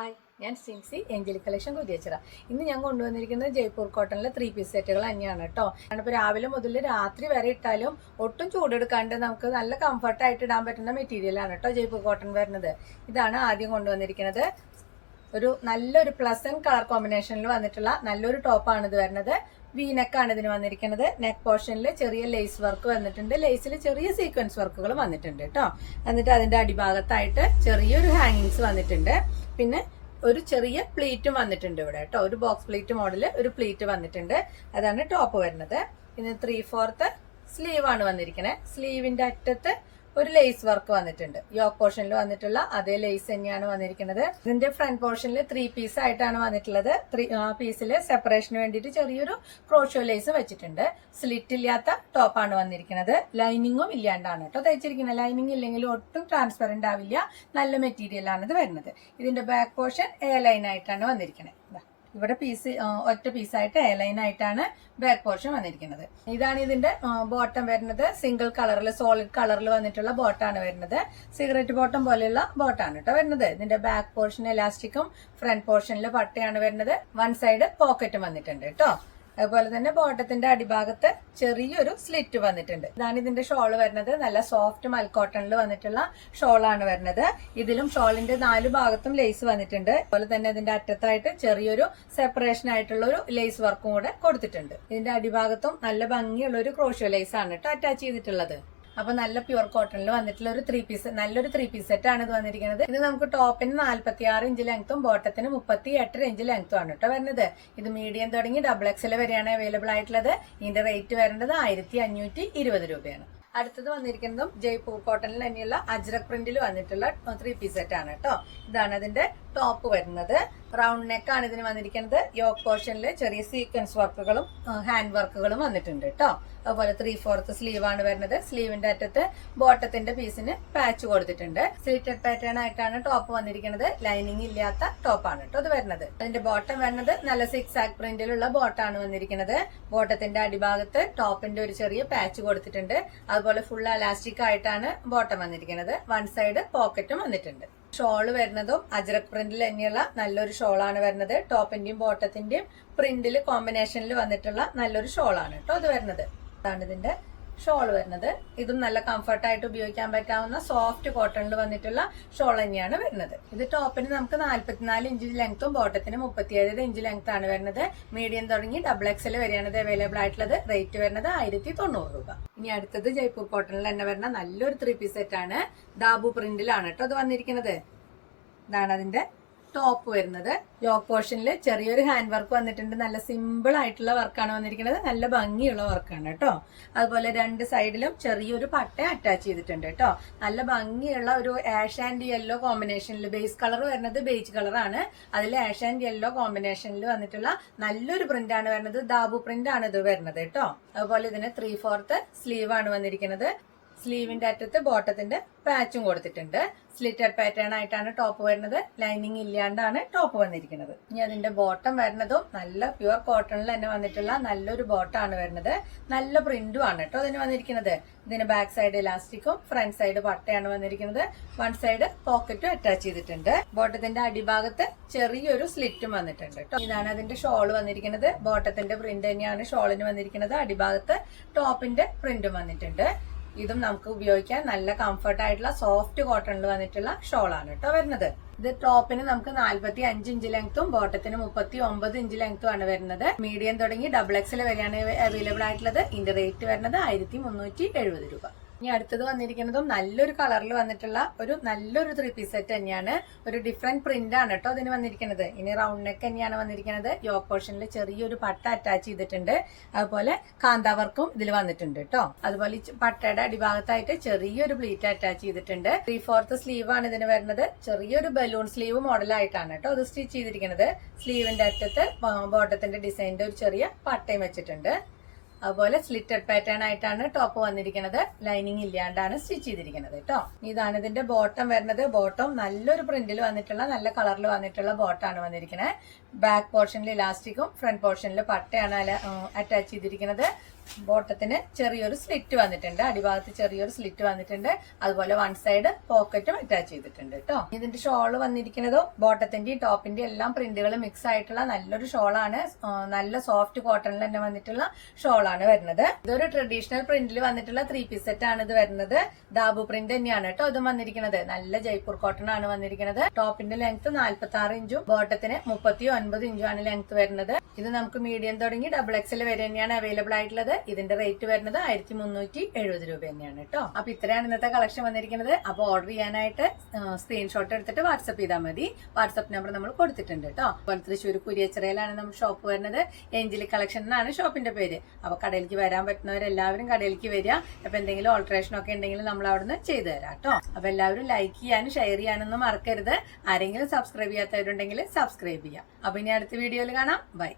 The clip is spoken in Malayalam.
ഹായ്, ഞാൻ സിൻസി ഏഞ്ചലിക് കളക്ഷൻ കുതിയച്ചിറ. ഇന്ന് ഞാൻ കൊണ്ടുവന്നിരിക്കുന്നത് ജയ്പൂർ കോട്ടണിലെ 3 പീസ് സെറ്റുകൾ തന്നെയാണ് കേട്ടോ. ഇപ്പോൾ രാവിലെ മുതൽ രാത്രി വരെ ഇട്ടാലും ഒട്ടും ചൂടെടുക്കാണ്ട് നമുക്ക് നല്ല കംഫർട്ടായിട്ട് ഇടാൻ പറ്റുന്ന മെറ്റീരിയലാണ് കേട്ടോ ജയ്പൂർ കോട്ടൺ വരുന്നത്. ഇതാണ് ആദ്യം കൊണ്ടുവന്നിരിക്കുന്നത്. നല്ലൊരു പ്ലസന്റ് കളർ കോമ്പിനേഷനിൽ വന്നിട്ടുള്ള നല്ലൊരു ടോപ്പാണ് ഇത് വരുന്നത്. വീനെക്കാണ് ഇതിന് വന്നിരിക്കുന്നത്. നെക്ക് പോർഷനിൽ ചെറിയ ലേസ് വർക്ക് വന്നിട്ടുണ്ട്. ലേസിൽ ചെറിയ സീക്വൻസ് വർക്കുകൾ വന്നിട്ടുണ്ട് കേട്ടോ. എന്നിട്ട് അതിന്റെ അടിഭാഗത്തായിട്ട് ചെറിയൊരു ഹാങ്ങിങ്സ് വന്നിട്ടുണ്ട്. പിന്നെ ഒരു ചെറിയ പ്ലീറ്റും വന്നിട്ടുണ്ട് ഇവിടെ കേട്ടോ. ഒരു ബോക്സ് പ്ലീറ്റ് മോഡല് ഒരു പ്ലീറ്റ് വന്നിട്ടുണ്ട്. അതാണ് ടോപ്പ് വരുന്നത്. പിന്നെ 3/4 സ്ലീവ് ആണ് വന്നിരിക്കുന്നത്. സ്ലീവിന്റെ അറ്റത്ത് ഒരു ലേസ് വർക്ക് വന്നിട്ടുണ്ട്. യോക്ക് പോർഷനിൽ വന്നിട്ടുള്ള അതേ ലേസ് തന്നെയാണ് വന്നിരിക്കുന്നത്. ഇതിന്റെ ഫ്രണ്ട് പോർഷനിൽ 3 പീസ് ആയിട്ടാണ് വന്നിട്ടുള്ളത്. പീസിൽ സെപ്പറേഷന് വേണ്ടിയിട്ട് ചെറിയൊരു ക്രോഷോ ലേസ് വെച്ചിട്ടുണ്ട്. സ്ലിറ്റ് ഇല്ലാത്ത ടോപ്പാണ് വന്നിരിക്കുന്നത്. ലൈനിങ്ങും ഇല്ലാണ്ടാണ് കേട്ടോ തയ്ച്ചിരിക്കുന്നത്. ലൈനിങ് ഇല്ലെങ്കിലും ഒട്ടും ട്രാൻസ്പെറന്റ് ആവില്ല. നല്ല മെറ്റീരിയൽ ആണ് ഇത് വരുന്നത്. ഇതിന്റെ ബാക്ക് പോർഷൻ എ ലൈൻ ആയിട്ടാണ് വന്നിരിക്കുന്നത്. ഇവിടെ ഒറ്റ പീസായിട്ട് എ ലൈൻ ആയിട്ടാണ് ബാക്ക് പോർഷൻ വന്നിരിക്കുന്നത്. ഇതാണ് ഇതിന്റെ ബോട്ടം വരുന്നത്. സിംഗിൾ കളറിൽ സോളിഡ് കളറിൽ വന്നിട്ടുള്ള ബോട്ടാണ് വരുന്നത്. സിഗരറ്റ് ബോട്ടം പോലെയുള്ള ബോട്ടാണ് കേട്ടോ വരുന്നത്. ഇതിന്റെ ബാക്ക് പോർഷൻ എലാസ്റ്റിക്കും ഫ്രണ്ട് പോർഷനിൽ പട്ടയാണ് വരുന്നത്. വൺ സൈഡ് പോക്കറ്റും വന്നിട്ടുണ്ട് കേട്ടോ. അതുപോലെ തന്നെ ബോട്ടത്തിന്റെ അടിഭാഗത്ത് ചെറിയൊരു സ്ലിറ്റ് വന്നിട്ടുണ്ട്. ഇതാണ് ഇതിന്റെ ഷോൾ വരുന്നത്. നല്ല സോഫ്റ്റ് മൽക്കോട്ടണിൽ വന്നിട്ടുള്ള ഷോളാണ് വരുന്നത്. ഇതിലും ഷോളിന്റെ 4 ഭാഗത്തും ലേസ് വന്നിട്ടുണ്ട്. അതുപോലെ തന്നെ ഇതിന്റെ അറ്റത്തായിട്ട് ചെറിയൊരു സെപ്പറേഷൻ ആയിട്ടുള്ള ഒരു ലേസ് വർക്കും കൂടെ കൊടുത്തിട്ടുണ്ട്. ഇതിന്റെ അടിഭാഗത്തും നല്ല ഭംഗിയുള്ള ഒരു ക്രോഷ്യോ ലേസ് ആണ് കേട്ടോ അറ്റാച്ച് ചെയ്തിട്ടുള്ളത്. അപ്പൊ നല്ല പ്യുവർ കോട്ടണിൽ വന്നിട്ടുള്ള നല്ലൊരു ത്രീ പീസ് സെറ്റ് ആണ് ഇത് വന്നിരിക്കുന്നത്. ഇത് നമുക്ക് ടോപ്പിന് 46 ഇഞ്ച് ലെങ്ത്തും ബോട്ടത്തിന് 38 ഇഞ്ച് ലെങ്ത്തും ആണ് കേട്ടോ വരുന്നത്. ഇത് മീഡിയം തുടങ്ങി XXL വരെയാണ് അവൈലബിൾ ആയിട്ടുള്ളത്. ഇതിന്റെ റേറ്റ് വരുന്നത് 1520 രൂപയാണ്. അടുത്തത് വന്നിരിക്കുന്നതും ജയ്പൂർ കോട്ടണിൽ തന്നെയുള്ള അജ്രക് പ്രിന്റിൽ വന്നിട്ടുള്ള 3 പീസ് സെറ്റ് ആണ് കേട്ടോ. ഇതാണ് അതിന്റെ ടോപ്പ് വരുന്നത്. റൗണ്ട് നെക്ക് ആണ് ഇതിന് വന്നിരിക്കുന്നത്. യോക്ക് പോർഷനിൽ ചെറിയ സീക്വൻസ് വർക്കുകളും ഹാൻഡ് വർക്കുകളും വന്നിട്ടുണ്ട് കേട്ടോ. അതുപോലെ 3/4 സ്ലീവ് ആണ് വരുന്നത്. സ്ലീവിന്റെ അറ്റത്ത് ബോട്ടത്തിന്റെ പീസിന് പാച്ച് കൊടുത്തിട്ടുണ്ട്. സ്ലിറ്റഡ് പാറ്റേൺ ആയിട്ടാണ് ടോപ്പ് വന്നിരിക്കുന്നത്. ലൈനിങ് ഇല്ലാത്ത ടോപ്പാണ് കേട്ടോ ഇത് വരുന്നത്. അതിന്റെ ബോട്ടം വരുന്നത് നല്ല 6 പ്രിന്റിലുള്ള ബോട്ടാണ് വന്നിരിക്കുന്നത്. ബോട്ടത്തിന്റെ അടിഭാഗത്ത് ടോപ്പിന്റെ ഒരു ചെറിയ പാച്ച് കൊടുത്തിട്ടുണ്ട്. അതുപോലെ ഫുൾ എലാസ്റ്റിക് ആയിട്ടാണ് ബോട്ടം വന്നിരിക്കുന്നത്. വൺ സൈഡ് പോക്കറ്റും വന്നിട്ടുണ്ട്. ഷോള് വരുന്നതും അജ്രക് പ്രിന്റിൽ തന്നെയുള്ള നല്ലൊരു ഷോളാണ് വരുന്നത്. ടോപ്പിന്റെയും ബോട്ടത്തിന്റെയും പ്രിന്റിൽ കോമ്പിനേഷനിൽ വന്നിട്ടുള്ള നല്ലൊരു ഷോളാണ് കേട്ടോ ഇത് വരുന്നത്. ഇതാണ് ഇതിന്റെ ഷോൾ വരുന്നത്. ഇതും നല്ല കംഫർട്ടായിട്ട് ഉപയോഗിക്കാൻ പറ്റാവുന്ന സോഫ്റ്റ് കോട്ടണിൽ വന്നിട്ടുള്ള ഷോൾ തന്നെയാണ് വരുന്നത്. ഇത് ടോപ്പിന് നമുക്ക് 44 ഇഞ്ച് ലെങ്ത്തും ബോട്ടത്തിന് 37 ഇഞ്ച് ലെങ്ത് ആണ് വരുന്നത്. മീഡിയം തുടങ്ങി XXL വരെയാണ് ഇത് അവൈലബിൾ ആയിട്ടുള്ളത്. റേറ്റ് വരുന്നത് 1090 രൂപ. ഇനി അടുത്തത് ജയ്പൂർ കോട്ടണിൽ തന്നെ വരുന്ന നല്ലൊരു 3 പീസ് സെറ്റ് ആണ്. ദാബു പ്രിന്റിലാണ് കേട്ടോ ഇത് വന്നിരിക്കുന്നത്. ഇതാണ് അതിന്റെ ടോപ്പ് വരുന്നത്. യോക്ക് പോർഷനിൽ ചെറിയൊരു ഹാൻഡ് വർക്ക് വന്നിട്ടുണ്ട്. നല്ല സിമ്പിൾ ആയിട്ടുള്ള വർക്കാണ് വന്നിരിക്കുന്നത്. നല്ല ഭംഗിയുള്ള വർക്കാണ് കേട്ടോ. അതുപോലെ 2 സൈഡിലും ചെറിയൊരു പട്ട അറ്റാച്ച് ചെയ്തിട്ടുണ്ട് കേട്ടോ. നല്ല ഭംഗിയുള്ള ഒരു ആഷ് ആൻഡ് യെല്ലോ കോമ്പിനേഷനിൽ ബേസ് കളർ വരുന്നത് ബേജ് കളറാണ്. അതിൽ ആഷ് ആൻഡ് യെല്ലോ കോമ്പിനേഷനിൽ വന്നിട്ടുള്ള നല്ലൊരു പ്രിന്റ് ആണ് വരുന്നത്. ദാബു പ്രിന്റ് ആണ് ഇത് വരുന്നത് കേട്ടോ. അതുപോലെ ഇതിന് 3/4 സ്ലീവ് ആണ് വന്നിരിക്കുന്നത്. സ്ലീവിന്റെ അറ്റത്ത് ബോട്ടത്തിന്റെ പാച്ചും കൊടുത്തിട്ടുണ്ട്. സ്ലിറ്റഡ് പാറ്റേൺ ആയിട്ടാണ് ടോപ്പ് വരുന്നത്. ലൈനിങ് ഇല്ലാണ്ടാണ് ടോപ്പ് വന്നിരിക്കുന്നത്. ഇനി അതിന്റെ ബോട്ടം വരുന്നതും നല്ല പ്യുവർ കോട്ടണിൽ തന്നെ വന്നിട്ടുള്ള നല്ലൊരു ബോട്ടാണ് വരുന്നത്. നല്ല പ്രിന്റും ആണ് കേട്ടോ ഇതിന് വന്നിരിക്കുന്നത്. ഇതിന് ബാക്ക് സൈഡ് ഇലാസ്റ്റിക്കും ഫ്രണ്ട് സൈഡ് പട്ടയാണ് വന്നിരിക്കുന്നത്. വൺ സൈഡ് പോക്കറ്റും അറ്റാച്ച് ചെയ്തിട്ടുണ്ട്. ബോട്ടത്തിന്റെ അടിഭാഗത്ത് ചെറിയൊരു സ്ലിറ്റും വന്നിട്ടുണ്ട് കേട്ടോ. ഇതാണ് അതിന്റെ ഷോൾ വന്നിരിക്കുന്നത്. ബോട്ടത്തിന്റെ പ്രിന്റ് തന്നെയാണ് ഷോളിന് വന്നിരിക്കുന്നത്. അടിഭാഗത്ത് ടോപ്പിന്റെ പ്രിന്റും വന്നിട്ടുണ്ട്. ഇതും നമുക്ക് ഉപയോഗിക്കാൻ നല്ല കംഫർട്ട് ആയിട്ടുള്ള സോഫ്റ്റ് കോട്ടണിൽ വന്നിട്ടുള്ള ഷോളാണ് കേട്ടോ വരുന്നത്. ഇത് ടോപ്പിന് നമുക്ക് 45 ഇഞ്ച് ലെങ്ത്തും ബോട്ടത്തിന് 39 ഇഞ്ച് ലെങ്ത്തും ആണ് വരുന്നത്. മീഡിയം തുടങ്ങി XXL വരെയാണ് അവൈലബിൾ ആയിട്ടുള്ളത്. ഇതിന്റെ റേറ്റ് വരുന്നത് 1370 രൂപ. ഇനി അടുത്തത് വന്നിരിക്കുന്നതും നല്ലൊരു കളറിൽ വന്നിട്ടുള്ള നല്ലൊരു 3 പീസ് സെറ്റ് തന്നെയാണ്. ഒരു ഡിഫറെന്റ് പ്രിന്റ് ആണ് കേട്ടോ ഇതിന് വന്നിരിക്കുന്നത്. ഇനി റൗണ്ട് നെക്ക് തന്നെയാണ് വന്നിരിക്കുന്നത്. യോക്ക് പോർഷനിൽ ചെറിയൊരു പട്ട അറ്റാച്ച് ചെയ്തിട്ടുണ്ട്. അതുപോലെ കാന്താ വർക്കും ഇതിൽ വന്നിട്ടുണ്ട് കേട്ടോ. അതുപോലെ പട്ടയുടെ അടിഭാഗത്തായിട്ട് ചെറിയൊരു പ്ലീറ്റ് അറ്റാച്ച് ചെയ്തിട്ടുണ്ട്. 3/4 സ്ലീവ് ആണ് ഇതിന് വരുന്നത്. ചെറിയൊരു ബലൂൺ സ്ലീവ് മോഡലായിട്ടാണ് കേട്ടോ ഇത് സ്റ്റിച്ച് ചെയ്തിരിക്കുന്നത്. സ്ലീവിന്റെ അറ്റത്ത് ബോട്ടത്തിന്റെ ഡിസൈനിന്റെ ഒരു ചെറിയ പട്ടയും വെച്ചിട്ടുണ്ട്. അതുപോലെ സ്ലിറ്റഡ് പാറ്റേൺ ആയിട്ടാണ് ടോപ്പ് വന്നിരിക്കുന്നത്. ലൈനിങ് ഇല്ലാണ്ടാണ് സ്റ്റിച്ച് ചെയ്തിരിക്കുന്നത് കേട്ടോ. ഇതാണ് ഇതിന്റെ ബോട്ടം വരുന്നത്. ബോട്ടം നല്ലൊരു പ്രിന്റിൽ വന്നിട്ടുള്ള നല്ല കളറിൽ വന്നിട്ടുള്ള ബോട്ടാണ് വന്നിരിക്കുന്നത്. ബാക്ക് പോർഷനിൽ ഇലാസ്റ്റിക്കും ഫ്രണ്ട് പോർഷനിൽ പട്ടയാണ് അറ്റാച്ച് ചെയ്തിരിക്കുന്നത്. ബോട്ടത്തിന് ചെറിയൊരു സ്ലിറ്റ് വന്നിട്ടുണ്ട്, അടിഭാഗത്ത് ചെറിയൊരു സ്ലിറ്റ് വന്നിട്ടുണ്ട്. അതുപോലെ വൺ സൈഡ് പോക്കറ്റും അറ്റാച്ച് ചെയ്തിട്ടുണ്ട് കേട്ടോ. ഇതിന്റെ ഷോള് വന്നിരിക്കുന്നതോ ബോട്ടത്തിന്റെയും ടോപ്പിന്റെയും എല്ലാം പ്രിന്റുകൾ മിക്സ് ആയിട്ടുള്ള നല്ലൊരു ഷോളാണ്. നല്ല സോഫ്റ്റ് കോട്ടണിൽ തന്നെ വന്നിട്ടുള്ള ഷോളാണ് വരുന്നത്. ഇതൊരു ട്രഡീഷണൽ പ്രിന്റിൽ വന്നിട്ടുള്ള 3 പീസ് സെറ്റ് ആണ് ഇത് വരുന്നത്. ദാബു പ്രിന്റ് തന്നെയാണ് കേട്ടോ ഇതും വന്നിരിക്കുന്നത്. നല്ല ജയ്പൂർ കോട്ടൺ ആണ് വന്നിരിക്കുന്നത്. ടോപ്പിന്റെ ലെങ്ത് 46 ഇഞ്ചും ബോട്ടത്തിന് 39 ഇഞ്ചും ആണ് ലെങ്ത് വരുന്നത്. ഇത് നമുക്ക് മീഡിയം തുടങ്ങി XXL വരെ തന്നെയാണ് അവൈലബിൾ ആയിട്ടുള്ളത്. ഇതിന്റെ റേറ്റ് വരുന്നത് 1370 രൂപ തന്നെയാണ് കേട്ടോ. അപ്പൊ ഇത്രയാണ് ഇന്നത്തെ കളക്ഷൻ വന്നിരിക്കുന്നത്. അപ്പൊ ഓർഡർ ചെയ്യാനായിട്ട് സ്ക്രീൻഷോട്ട് എടുത്തിട്ട് വാട്സ്ആപ്പ് ചെയ്താൽ മതി. വാട്സ്ആപ്പ് നമ്പർ നമ്മൾ കൊടുത്തിട്ടുണ്ട് കേട്ടോ. അപ്പോൾ തൃശ്ശൂർ കുരിയച്ചിറയിലാണ് നമ്മുടെ ഷോപ്പ് വരുന്നത്. ഏഞ്ചലി കളക്ഷൻ എന്നാണ് ഷോപ്പിന്റെ പേര്. അപ്പൊ കടയിലേക്ക് വരാൻ പറ്റുന്നവരെല്ലാവരും കടയിലേക്ക് വരിക. അപ്പൊ എന്തെങ്കിലും ഓൾട്ടറേഷൻ ഒക്കെ ഉണ്ടെങ്കിൽ നമ്മൾ അവിടുന്ന് ചെയ്തു തരാം കേട്ടോ. അപ്പൊ എല്ലാവരും ലൈക്ക് ചെയ്യാനും ഷെയർ ചെയ്യാനൊന്നും മറക്കരുത്. ആരെങ്കിലും സബ്സ്ക്രൈബ് ചെയ്യാത്തവരുണ്ടെങ്കിൽ സബ്സ്ക്രൈബ് ചെയ്യാം. അപ്പൊ ഇനി അടുത്ത വീഡിയോയിൽ കാണാം. ബൈ.